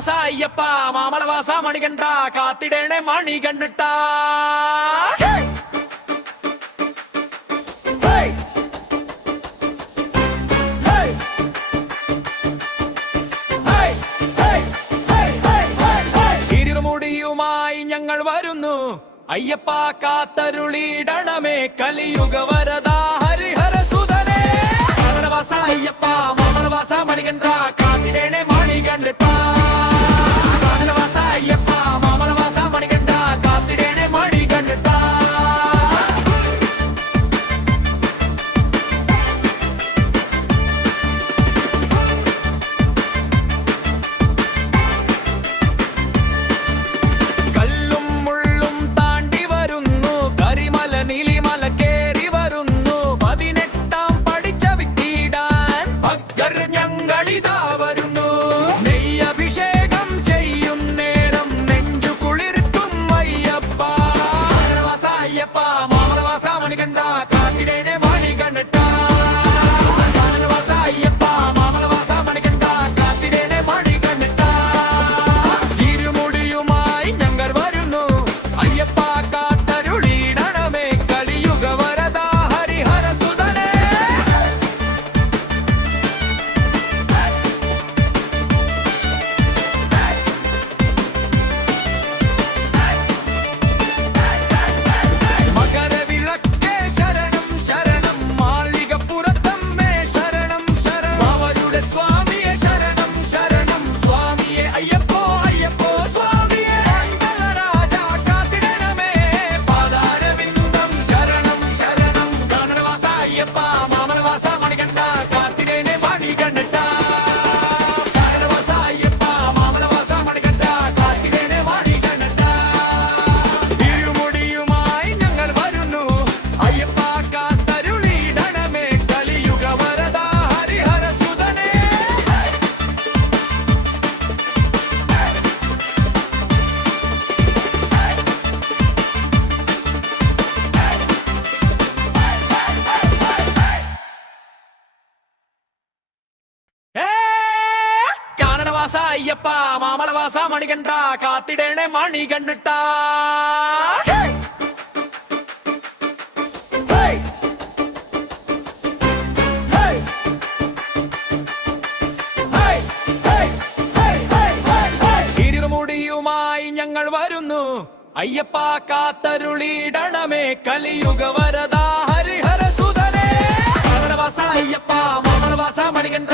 മാമളവാസ അയ്യപ്പ മാമളവാസ മണികണ്ട കാത്തിടേണേ മണി കണ്ടിട്ട ഞങ്ങൾ വരുന്നു. അയ്യപ്പ കാത്തരുളിടണമേ കലിയുഗ വരദാ ഹരിഹര സുതനേ മാമളവാസ അയ്യപ്പ മാമളവാസ മണികണ്ട മാമളവാസ അയ്യപ്പ മാമളവാസ മണികണ്ട കാത്തിടേണേ മണികണ്ണിട്ട ഞങ്ങൾ വരുന്നു. അയ്യപ്പ കാത്തരുളിയിടണമേ. കലിയുഗ വരദാ ഹരിഹര സുതനേ മാമളവാസ അയ്യപ്പ മാമളവാസ മണികണ്ഠ